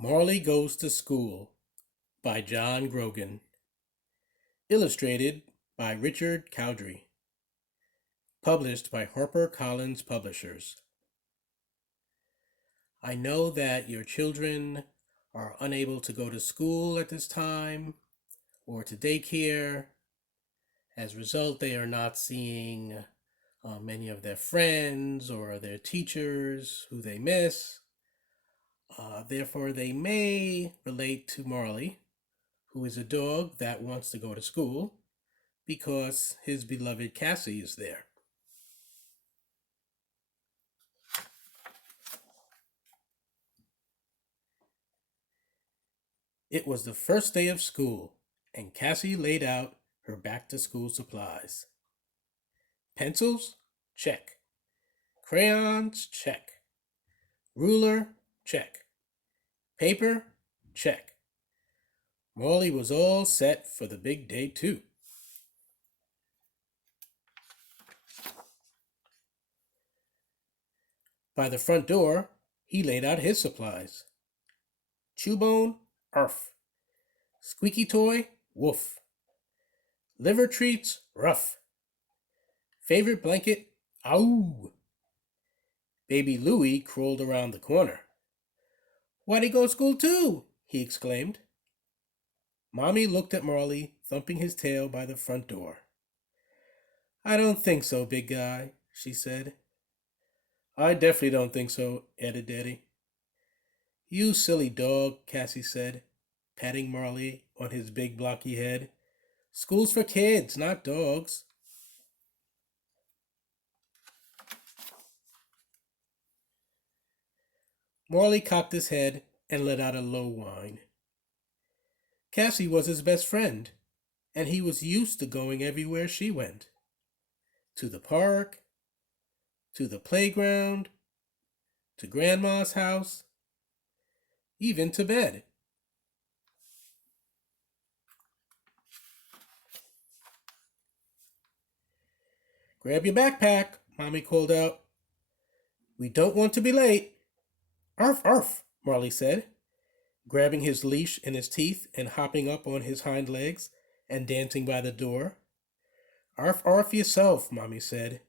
Marley Goes to School by John Grogan. Illustrated by Richard Cowdrey. Published by HarperCollins Publishers. I know that your children are unable to go to school at this time or to daycare. As a result, they are not seeing many of their friends or their teachers who they miss. Therefore, they may relate to Marley, who is a dog that wants to go to school because his beloved Cassie is there. It was the first day of school, and Cassie laid out her back-to-school supplies. Pencils? Check. Crayons? Check. Ruler? Check. Paper? Check. Marley was all set for the big day, too. By the front door, he laid out his supplies. Chewbone? Arf. Squeaky toy? Woof. Liver treats? Ruff. Favorite blanket? Ow! Baby Louie crawled around the corner. Why'd he go to school too? He exclaimed. Mommy looked at Marley, thumping his tail by the front door. I don't think so, big guy, she said. I definitely don't think so, added Daddy. You silly dog, Cassie said, patting Marley on his big blocky head. School's for kids, not dogs. Marley cocked his head and let out a low whine. Cassie was his best friend, and he was used to going everywhere she went. To the park, to the playground, to Grandma's house, even to bed. Grab your backpack, Mommy called out. We don't want to be late. Arf, arf, Marley said, grabbing his leash in his teeth and hopping up on his hind legs and dancing by the door. Arf, arf yourself, Mommy said.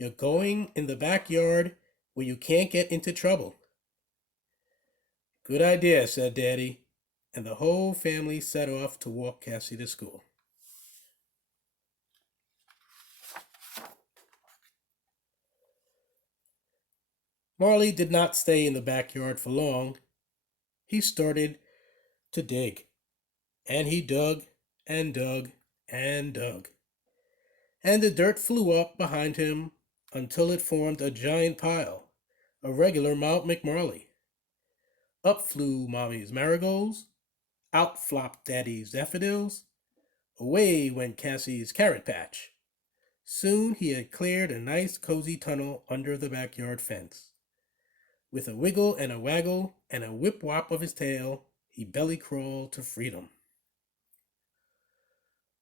You're going in the backyard where you can't get into trouble. Good idea, said Daddy, and the whole family set off to walk Cassie to school. Marley did not stay in the backyard for long. He started to dig, and he dug and dug and dug. And the dirt flew up behind him until it formed a giant pile, a regular Mount McMarley. Up flew Mommy's marigolds, out flopped Daddy's daffodils, away went Cassie's carrot patch. Soon he had cleared a nice cozy tunnel under the backyard fence. With a wiggle and a waggle and a whip-whop of his tail, he belly-crawled to freedom.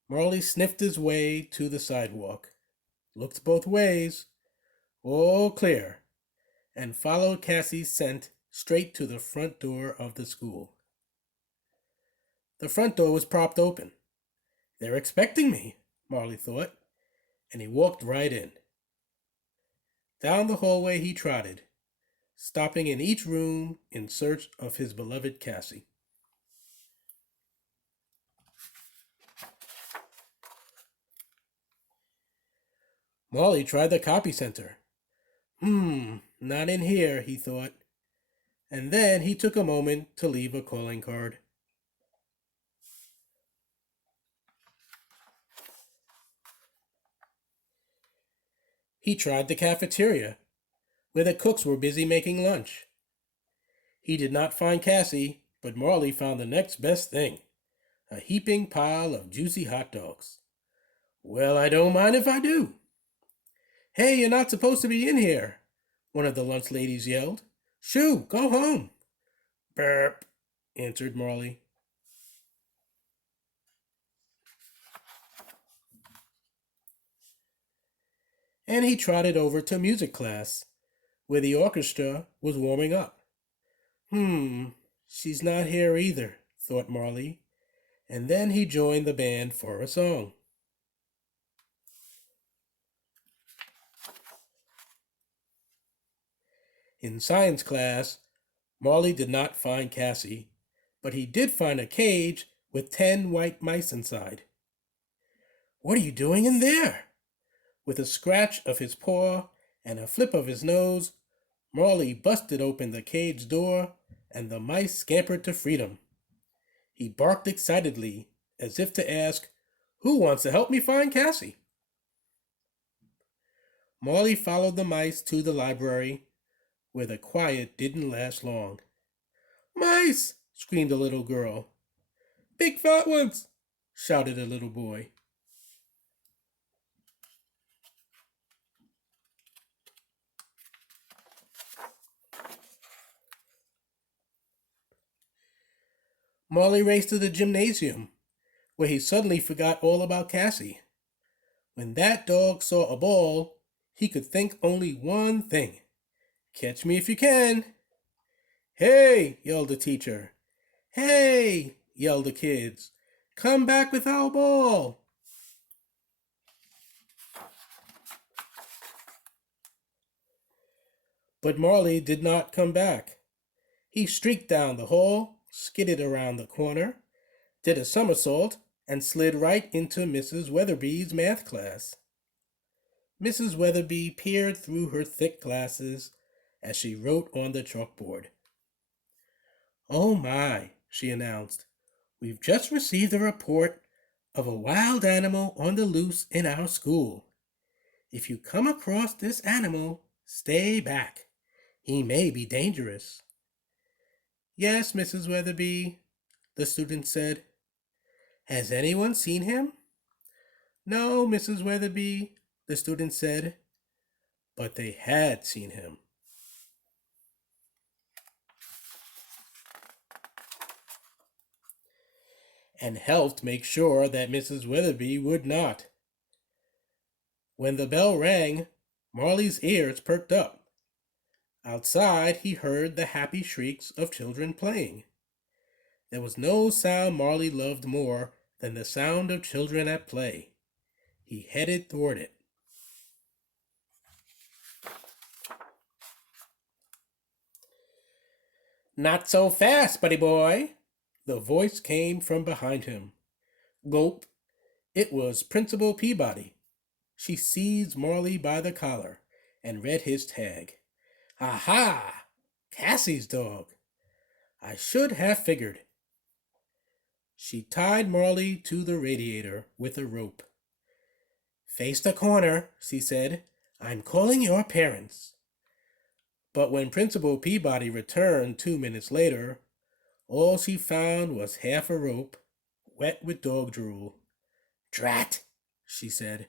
Marley sniffed his way to the sidewalk, looked both ways, all clear, and followed Cassie's scent straight to the front door of the school. The front door was propped open. They're expecting me, Marley thought, and he walked right in. Down the hallway he trotted, stopping in each room in search of his beloved Cassie. Marley tried the copy center. Not in here, he thought. And then he took a moment to leave a calling card. He tried the cafeteria, where the cooks were busy making lunch. He did not find Cassie, but Marley found the next best thing, a heaping pile of juicy hot dogs. Well, I don't mind if I do. Hey, you're not supposed to be in here, one of the lunch ladies yelled. Shoo, go home. Burp, answered Marley. And he trotted over to music class, where the orchestra was warming up. She's not here either, thought Marley, and then he joined the band for a song. In science class, Marley did not find Cassie, but he did find a cage with 10 white mice inside. What are you doing in there? With a scratch of his paw and a flip of his nose, Marley busted open the cage door, and the mice scampered to freedom. He barked excitedly, as if to ask, "Who wants to help me find Cassie?" Marley followed the mice to the library, where the quiet didn't last long. "Mice!" screamed a little girl. "Big fat ones!" shouted a little boy. Marley raced to the gymnasium, where he suddenly forgot all about Cassie. When that dog saw a ball, he could think only one thing: catch me if you can. "Hey!" yelled the teacher. "Hey!" yelled the kids. "Come back with our ball!" But Marley did not come back. He streaked down the hall, skidded around the corner, did a somersault, and slid right into Mrs. Weatherby's math class. Mrs. Weatherby peered through her thick glasses as she wrote on the chalkboard. "Oh my," she announced. "We've just received a report of a wild animal on the loose in our school. If you come across this animal, stay back. He may be dangerous." "Yes, Mrs. Weatherby," the student said. "Has anyone seen him?" "No, Mrs. Weatherby," the student said. But they had seen him. And helped make sure that Mrs. Weatherby would not. When the bell rang, Marley's ears perked up. Outside, he heard the happy shrieks of children playing. There was no sound Marley loved more than the sound of children at play. He headed toward it. "Not so fast, buddy boy," the voice came from behind him. Gulp. It was Principal Peabody. She seized Marley by the collar and read his tag. "Aha! Cassie's dog. I should have figured." She tied Marley to the radiator with a rope. "Face the corner," she said. "I'm calling your parents." But when Principal Peabody returned 2 minutes later, all she found was half a rope, wet with dog drool. "Drat," she said.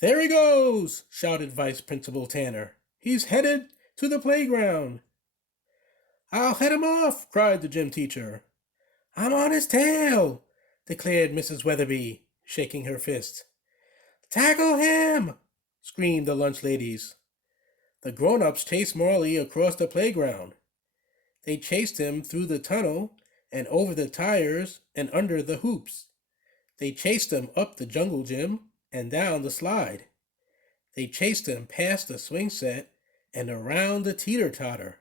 "There he goes!" shouted Vice Principal Tanner. "He's headed to the playground." "I'll head him off!" cried the gym teacher. "I'm on his tail!" declared Mrs. Weatherby, shaking her fist. "Tackle him!" screamed the lunch ladies. The grown-ups chased Marley across the playground. They chased him through the tunnel and over the tires and under the hoops. They chased him up the jungle gym and down the slide. They chased him past the swing set and around the teeter-totter.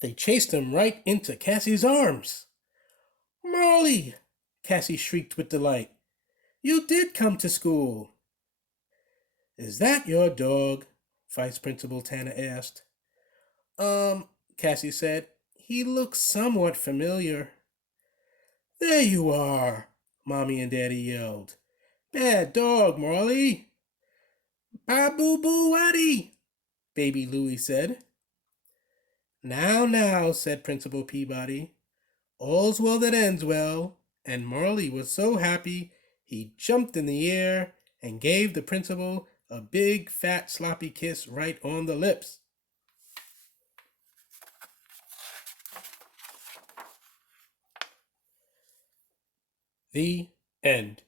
They chased him right into Cassie's arms. "Marley!" Cassie shrieked with delight. "You did come to school!" "Is that your dog?" Vice Principal Tanner asked. Cassie said. "He looks somewhat familiar." "There you are!" Mommy and Daddy yelled. "Bad dog, Marley!" "Ba-boo-boo-waddy!" Baby Louie said. Now, said Principal Peabody. "All's well that ends well," and Marley was so happy he jumped in the air and gave the principal A big, fat, sloppy kiss right on the lips. The end.